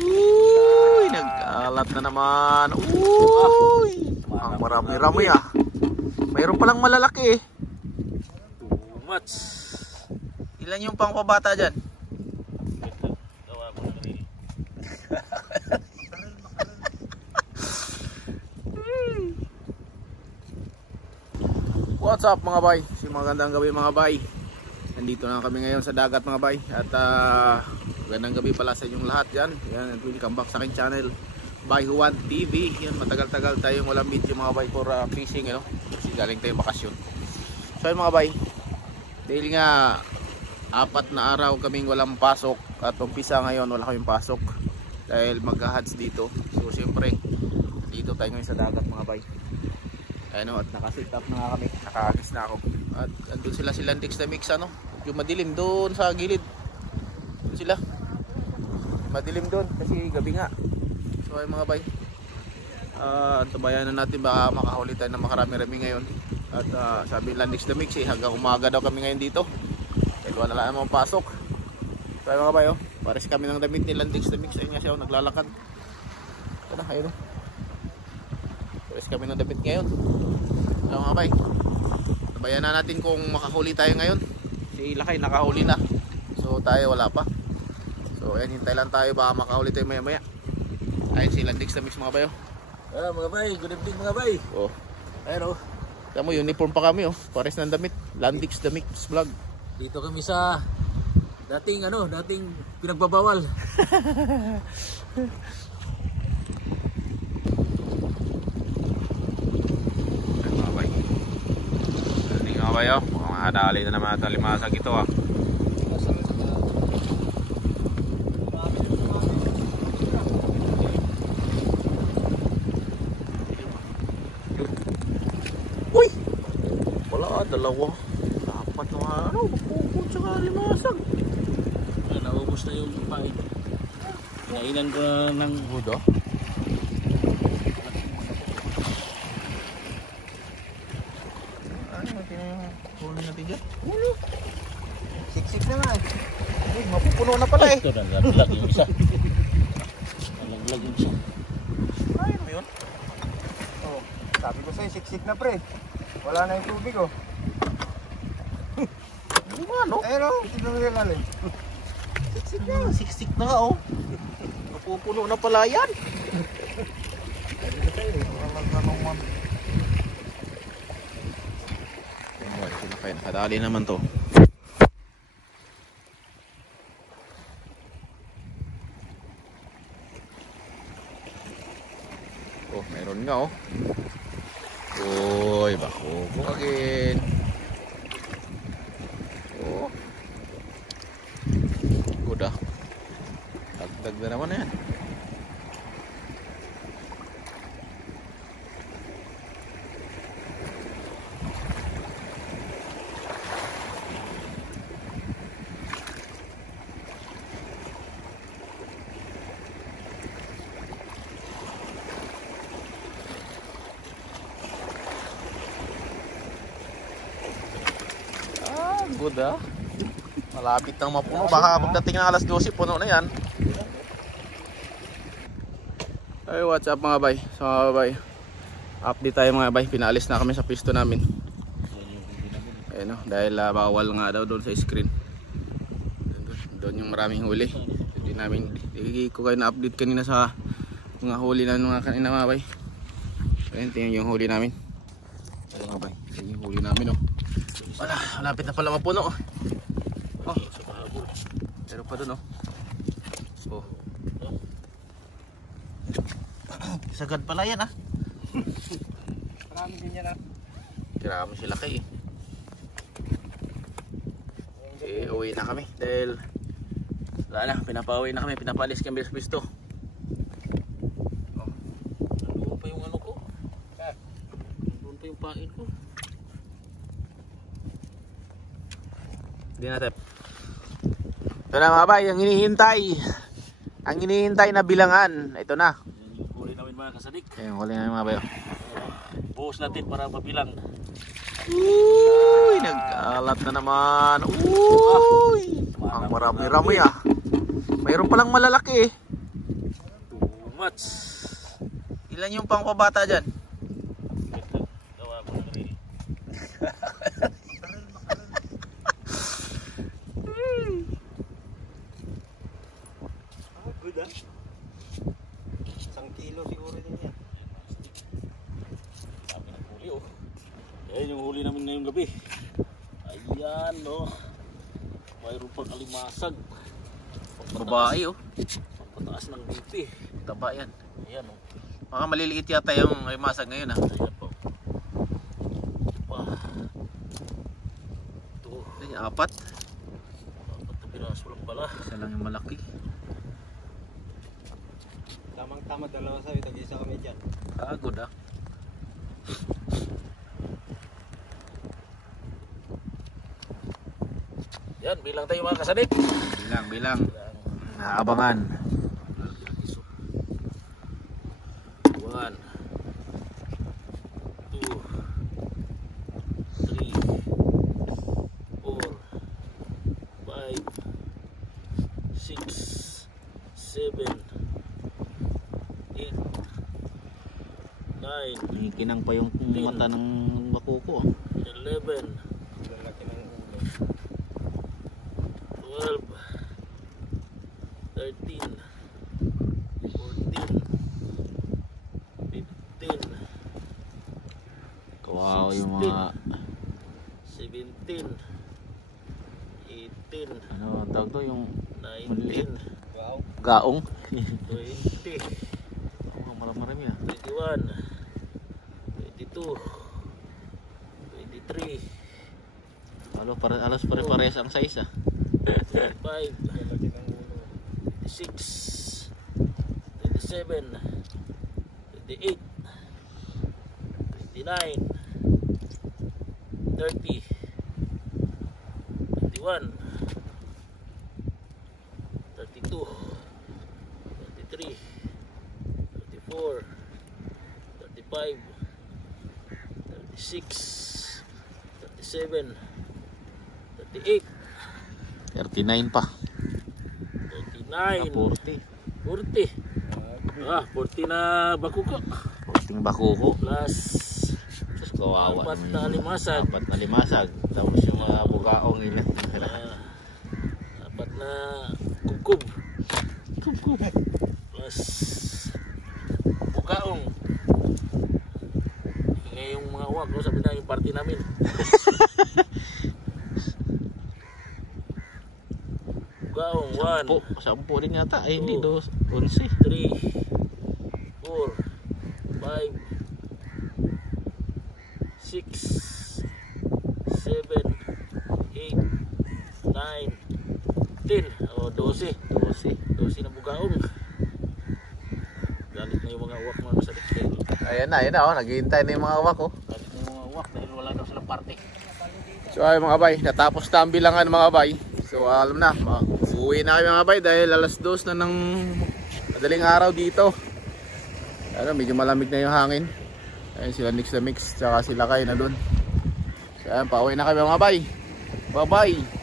Uy, nagkalat na naman. Uy, ang marami-rami ah. Mayroon palang malalaki eh. Too much. Ilan yung pangpabata dyan? Gawa ko ng reel. What's up mga bay? Magandang gabi mga bay. Nandito na kami ngayon sa dagat mga bay. At magandang gabi pala sa inyong lahat dyan. Yan, welcome back sa aking channel Bay Juan TV. Yan, matagal-tagal tayong walang video mga bay for fishing, you know? Kasi galing tayong bakasyon. So yun mga bay, dahil nga 4 na araw kaming walang pasok. At umpisa ngayon wala kaming pasok dahil maghahads dito. So siyempre dito tayo ngayon sa dagat mga bay. Ano, at nakasit up na nga kami, nakakagis na ako. At andun sila Landix na mix, ano, yung madilim doon sa gilid. Doon sila, madilim doon kasi gabi nga. So ay mga bay, tabayan na natin baka makahuli tayo ng makarami-rami ngayon. At sabi Landix na mix hanggang umaga daw kami ngayon dito dahil wala lang namang pasok. So ay mga bay, pares kami ng damit ni Landix na mix. Ayun nga siya, naglalakad. Ito na, ayun. Pares kami ng damit ngayon. So mga bay, tabayan na natin kung makahuli tayo ngayon. Si Lakay nakahuli na, so tayo wala pa. So ayan, hintay lang tayo baka makahuli tayo maya maya. Ayun si Landix na mix mga bay. Mga bay, good evening mga bay. Oh, ayun tama mo, uniform pa kami pares ng damit. Landix the mix vlog. Dito kami sa dating pinagbabawal. Kayo, makadali na naman ito limasag ito Uy! Wala, dalawa. Dapat na bukod tsaka limasag. Naubos na yung pain. Kinainan ko ng budo. Huli natin dyan. Huli. Siksik na nga eh. Mapupuno na pala eh. Ito na, nalaglag yung isa. Nalaglag yung isa. Ayun mo yun. Oh, sabi ko sa'yo, siksik na pre. Wala na yung tubig oh. Ano nga no? Ayun oh, tignan mo yung lalim. Siksik na. Siksik na nga oh. Mapupuno na pala yan. Okay, nakadali naman to. Oh, meron nga oh. Uy, bako again. Oh. Good ah. Dagdag na naman yan. Good ah. Malapit nang mapuno. Baka pagdating ng alas 12 puno na yan. Hey, what's up mga bay? So mga bay, update tayo mga bay. Pinaalis na kami sa pisto namin. Ayun, dahil bawal nga daw doon sa screen. Doon yung maraming huli. Hindi namin, hindi ko kayo na-update kanina sa mga huli na mga kanina mga bay. Ayun, tingnan yung huli namin. Ayun mga bay, tingnan yung huli namin Wala, malapit na pala mapuno. Oh, pero pa dun Oh. Sagad pala yan Marami din yan Marami sila kayo uwi na kami dahil wala na, pinapauwi na kami, pinapalis kami sa pisto. Doon pa yung ano ko. Doon pa yung pain ko. Hindi natin. Ito na mga bay, ang hinihintay na bilangan. Ito na. Yung huli namin mga kasadik. Ayan, huli namin mga bay. Buhos natin para mabilang. Uy, nagkalat na naman. Uy, ang marami-rami Mayroon palang malalaki much? Ilan yung pang pabata dyan? Ito, gawa ko ng reel. Good ah. 1 kilo siguro din yan. Sabi ng huli oh. Ayan yung huli namin ngayong gabi. Ayan no. Mayroon pang alimasag. Babae oh. Pagpataas ng BP. Taba yan. Ayan oh. Baka maliliit yata yung alimasag ngayon ah. Ayan po. Wah. Ito. Ay, 4. 4 na piraso lang pala. Isa lang yung malaki. Tamang-tama dalawa sa'yo, tag-isa kami dyan. Good ah. Yan, bilang tayo mga kasadik. Bilang. Naabangan. 1 2 3 4 5 6 7 8 9 Kinang pa yung mata ng bakuko. 11 Lalaki ng ulo. 12 13 14 15 Kawawa yung mga 17 18 ano tawag to yung 19 Wow. gaong. 20 Marami ah. 21 22 23 Alos pare-pares ang size ah. 25 Lalaki ng ulo. 26 27 28 29 30 31 32 33 34 35 36 37 38 39 pa. 39 40. 40 40 na bakuko 40 bakuko. plus Tapos kawawa. 4 na limasag 4 na limasag. Tapos yung mga bukaong ilan. 4 na kubkub plus bukaong ngayong mga uwag no, sabi na yung party namin bukaong 1 10 din yata. Ay hindi, 2, 11. 3 4 5 6 7 8 9 10 o 12 na bugaong galit na yung mga uwak mga kasadik Ayan na oh. Naghihintay na yung mga awak oh. galit na yung mga uwak dahil wala daw silang party. So ay mga bay, natapos na ang bilangan mga bay. So alam na, uuwi na kami mga bay dahil alas 2 na ng madaling araw dito. Ano, medyo malamig na yung hangin. Ayun sila Mix na Mix, tsaka sila Kay na dun. So ayan, pauwi na kami mga bay. Bye bye.